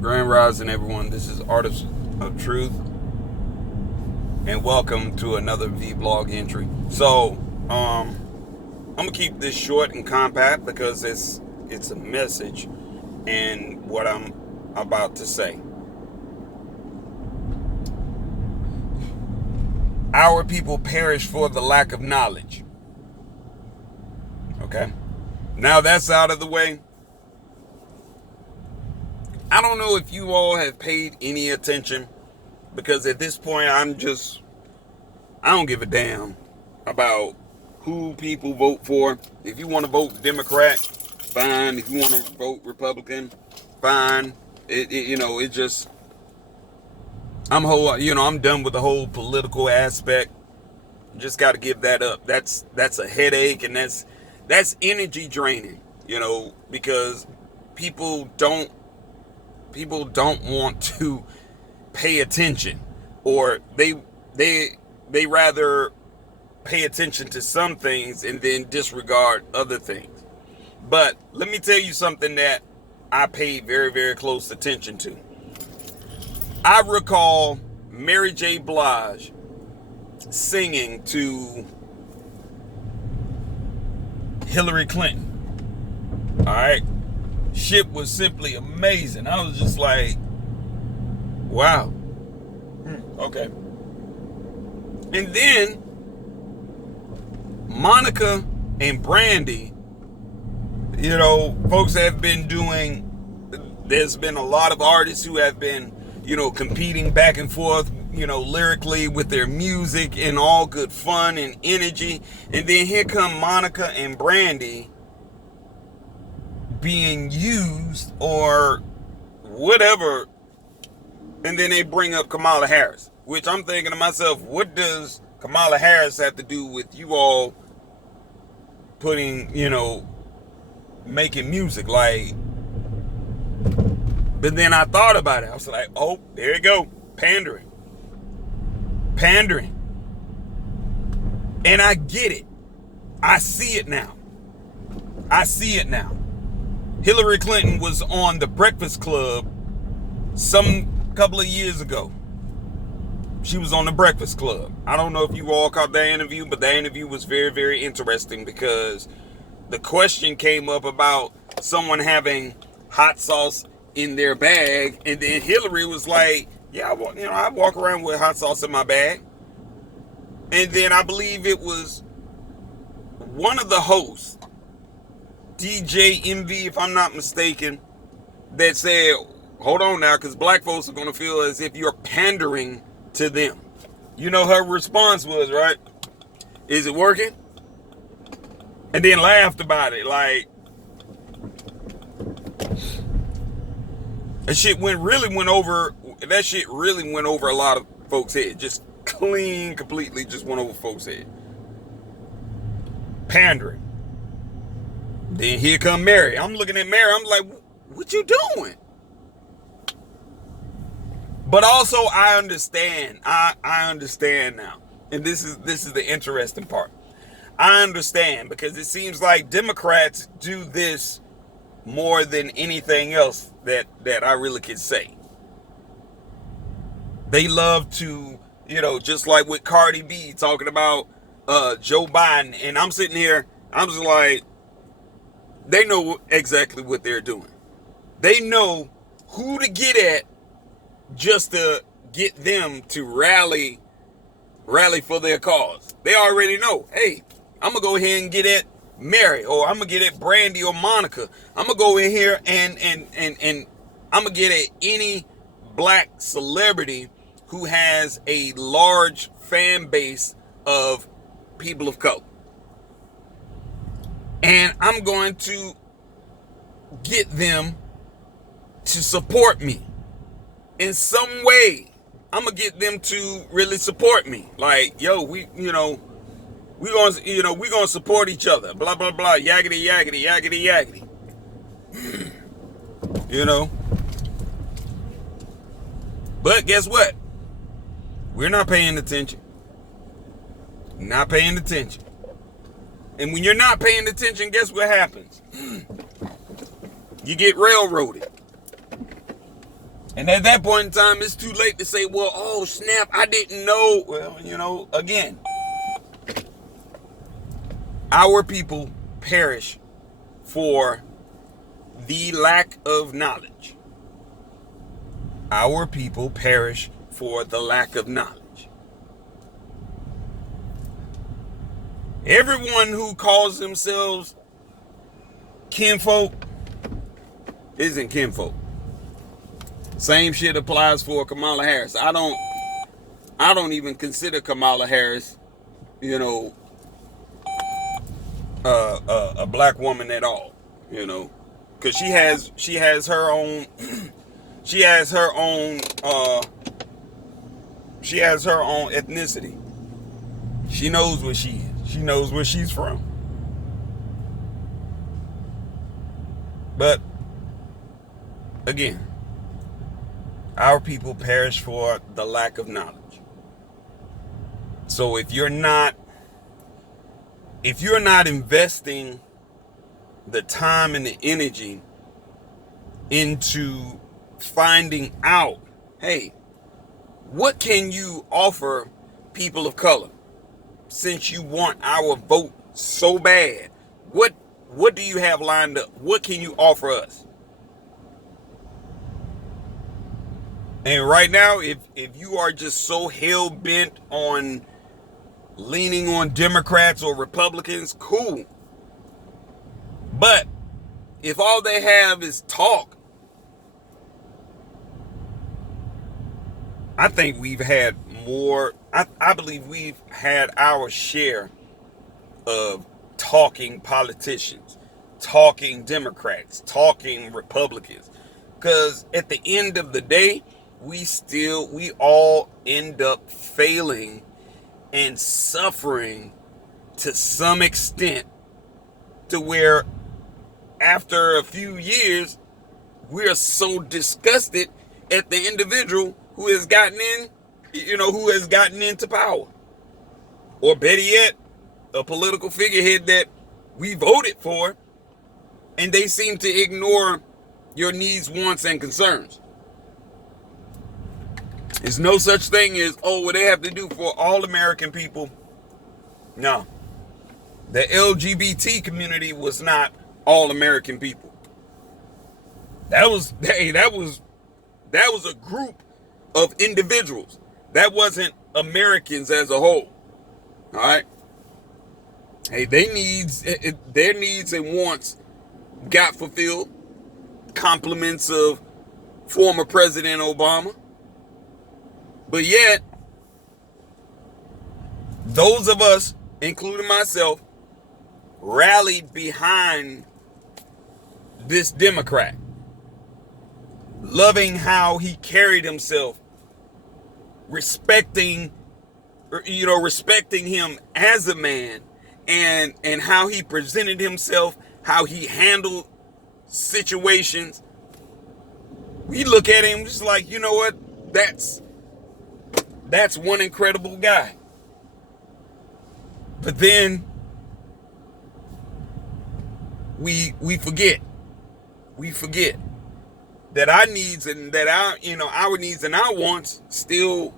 Grand Rising, everyone. This is Artist of Truth, and welcome to another vlog entry. So, I'm gonna keep this short and compact because it's a message in what I'm about to say. Our people perish for the lack of knowledge. Okay, now that's out of the way. I don't know if you all have paid any attention, because at this point I don't give a damn about who people vote for. If you want to vote Democrat, fine. If you want to vote Republican, fine. It just, I'm done with the whole political aspect. Just got to give that up. That's a headache, and that's energy draining, because people don't want to pay attention, or they rather pay attention to some things and then disregard other things. But let me tell you something that I paid very, very close attention to. I recall Mary J. Blige singing to Hillary Clinton. All right. Shit was simply amazing. I was just like, wow. Okay. And then Monica and Brandy, folks have been there's been a lot of artists who have been, competing back and forth, lyrically with their music, and all good fun and energy. And then here come Monica and Brandy being used or whatever, and then they bring up Kamala Harris, which I'm thinking to myself, what does Kamala Harris have to do with you all putting, making music? Like, but then I thought about it. I was like, oh, there you go, pandering. And I get it. I see it now. Hillary Clinton was on The Breakfast Club some couple of years ago. She was on The Breakfast Club. I don't know if you all caught that interview, but that interview was very, very interesting, because the question came up about someone having hot sauce in their bag, and then Hillary was like, yeah, I walk around with hot sauce in my bag. And then I believe it was one of the hosts, DJ Envy, if I'm not mistaken, that said, hold on now, because black folks are going to feel as if you're pandering to them. Her response was, right? Is it working? And then laughed about it. Like, that shit really went over a lot of folks' head. Just completely just went over folks' head. Pandering. Then here come Mary. I'm looking at Mary. I'm like, what you doing? But also, I understand. I understand now. And this is the interesting part. I understand, because it seems like Democrats do this more than anything else that I really could say. They love to, just like with Cardi B talking about Joe Biden. And I'm sitting here, I'm just like, they know exactly what they're doing. They know who to get at just to get them to rally for their cause. They already know, hey, I'm going to go ahead and get at Mary, or I'm going to get at Brandy or Monica. I'm going to go in here and I'm going to get at any black celebrity who has a large fan base of people of color. And I'm going to get them to support me in some way. I'm going to get them to really support me. Like, yo, we're going to support each other. Blah, blah, blah. Yaggity, yaggity, yaggity, yaggity. But guess what? We're not paying attention. Not paying attention. And when you're not paying attention, guess what happens? You get railroaded. And at that point in time, it's too late to say, well, oh, snap, I didn't know. Well, again, our people perish for the lack of knowledge. Our people perish for the lack of knowledge. Everyone who calls themselves kinfolk isn't kinfolk. Same shit applies for Kamala Harris. I don't even consider Kamala Harris, a black woman at all, because she has her own she has her own ethnicity. She knows what she is. She knows where she's from. But again, our people perish for the lack of knowledge. So if you're not investing the time and the energy into finding out, hey, what can you offer people of color since you want our vote so bad? What do you have lined up? What can you offer us? And right now, if you are just so hell-bent on leaning on Democrats or Republicans, cool. But if all they have is talk, I think we've had more, I believe we've had our share of talking politicians, talking Democrats, talking Republicans. Because at the end of the day, we all end up failing and suffering to some extent, to where after a few years, we're so disgusted at the individual who has gotten into power. Or better yet, a political figurehead that we voted for, and they seem to ignore your needs, wants, and concerns. There's no such thing as, what they have to do for all American people. No. The LGBT community was not all American people. That was a group of individuals. That wasn't Americans as a whole. All right? Hey, their needs and wants got fulfilled. Compliments of former President Obama. But yet, those of us, including myself, rallied behind this Democrat, loving how he carried himself, respecting him as a man, and how he presented himself, how he handled situations. We look at him just like, you know what, that's one incredible guy. But then we forget that our needs and that our needs and our wants still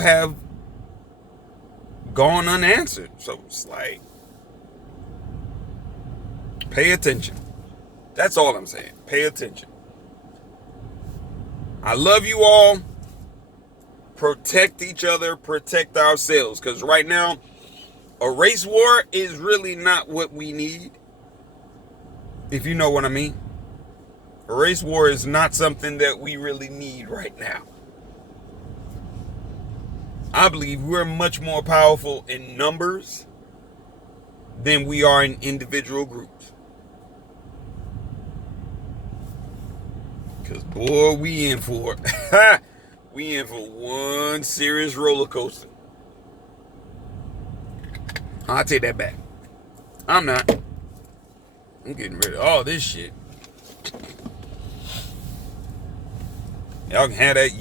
have gone unanswered. So it's like, pay attention. That's all I'm saying. Pay attention. I love you all. Protect each other, protect ourselves. Because right now, a race war is really not what we need. If you know what I mean. A race war is not something that we really need right now. I believe we're much more powerful in numbers than we are in individual groups. Because, boy, we in for one serious roller coaster. I'll take that back. I'm not. I'm getting rid of all this shit. Y'all can have that.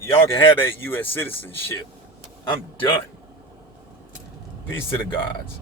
Y'all can have that U.S. citizenship. I'm done. Peace to the gods.